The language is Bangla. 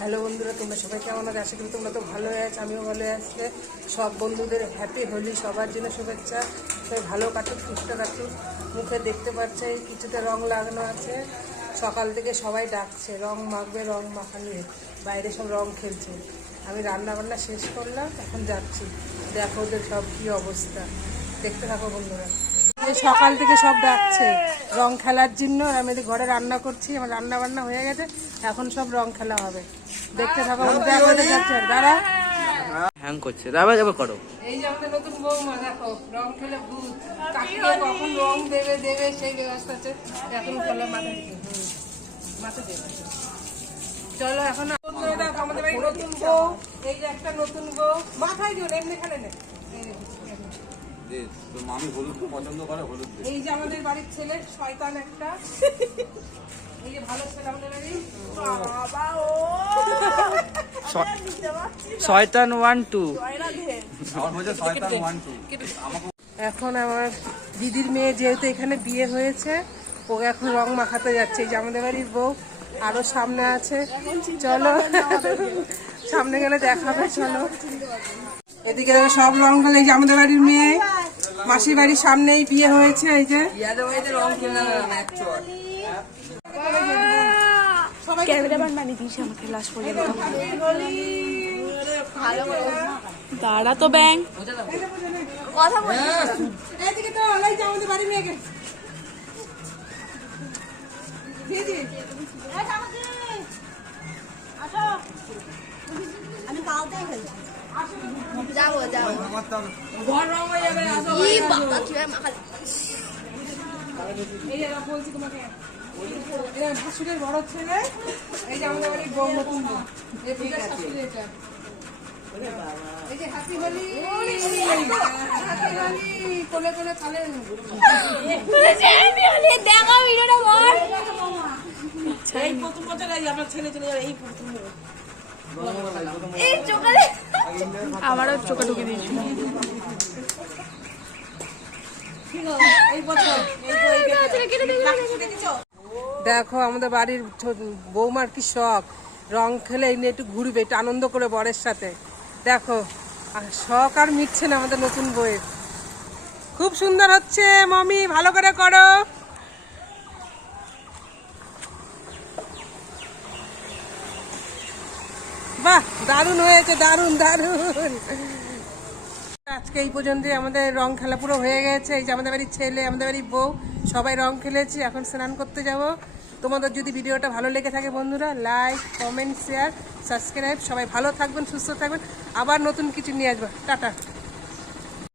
হ্যালো বন্ধুরা, তোমরা সবাই কেমন আছো? আশা করি তোমরা তো ভালো আছো, আমিও ভালো আছি। সব বন্ধুদের হ্যাপি হোলি, সবার জন্য শুভেচ্ছা। সবাই ভালো কাটুক, সুস্থ কাটুক। মুখে দেখতে পাচ্ছে কিছুটা রং লাগানো আছে। সকাল থেকে সবাই ডাকছে, রং মাখবে, রং মাখা বাইরে সব রং খেলছে। আমি রান্না বান্না শেষ করলাম, এখন যাচ্ছি। দেখো ওদের সব কী অবস্থা। দেখতে থাকো বন্ধুরা। সকাল থেকে সব ডাকছে, রং খেলার জন্য। আমি ঘরে রান্না করছি, আমার রান্না বান্না হয়ে গেছে, এখন সব রং খেলা হবে। দেখতে থাকো দাঁড়া। হ্যাং করছে। আবার আবার করো। এই যে আমাদের নতুন বৌমা দেখো রং খেলে ভূত। কাকে কখন রং দেবে দেবে সেই ব্যবস্থা আছে এখন খেলা মাথা মাথা দেবে চলো এখন আমাদের বাড়ির নতুন বউ এই যে একটা নতুন বউ। মাথায় দিও এমনি খেলে নে। মামি হলুদ খুব পছন্দ করে হলুদ এই যে আমাদের বাড়ির ছেলে শয়তান একটা। এই যে ভালো ছেলে আমাদের বাড়ির শয়তান ওয়ান টু এখন আমার দিদির মেয়ে যেহেতু এখানে বিয়ে হয়েছে ওকে এখন রং মাখাতে যাচ্ছে। এই যে বাড়ির বউ আরও সামনে আছে। চলো, সামনে গেলে দেখাবে, চলো। এদিকে সব রং খেলে। এই বাড়ির মেয়ে, মাসির বাড়ির সামনেই বিয়ে হয়েছে, এই যে। ক্যামেরাম্যান বানিয়ে দিয়েছে আমাকে লাস্ট পর্যন্ত। দাঁড়া তো ব্যাং। কথা বল। এদিকে তো আমাদের বাড়ির মেয়েকে। দিদি আমি কাউকে খেলছি যাব যাব ঘর রং হয়ে যাবে। আসো ই বাবা কীভাবে মাখালি? এই যে বলছি তোমাকে। ভাসুরের বড় ছেলে এই যে আমাদের বাড়ির বউ নতুন এই পূজার শাশুড়ি এটা। এই যে হাতি বলি। হাতি বলি কোলে কোলে কালে দেখা ভিডিওটা বল এই প্রথম বছর এই আমার ছেলে চলে যাবে এই প্রথম এই চোখে আমারও চোখে ঢুকে দিয়েছিল। এই বছর দেখো আমাদের বাড়ির বৌমার কি শখ। রং খেলে এই নিয়ে একটু ঘুরবে, একটু আনন্দ করে বরের সাথে। দেখো, আর শখ আর মিটছে না আমাদের নতুন বইয়ের খুব সুন্দর হচ্ছে, মমি, ভালো করে করো। বাহ, দারুণ হয়েছে, দারুণ দারুণ। আজকে এই পর্যন্তই আমাদের রং খেলা পুরো হয়ে গেছে। এই যে আমাদের বাড়ির ছেলে, আমাদের বাড়ির বউ, সবাই রং খেলেছি। এখন স্নান করতে যাব। তোমাদের যদি ভিডিওটা ভালো লেগে থাকে বন্ধুরা লাইক কমেন্ট শেয়ার সাবস্ক্রাইব সবাই ভালো থাকবেন, সুস্থ থাকবেন। আবার নতুন কিছু নিয়ে আসব। টাটা।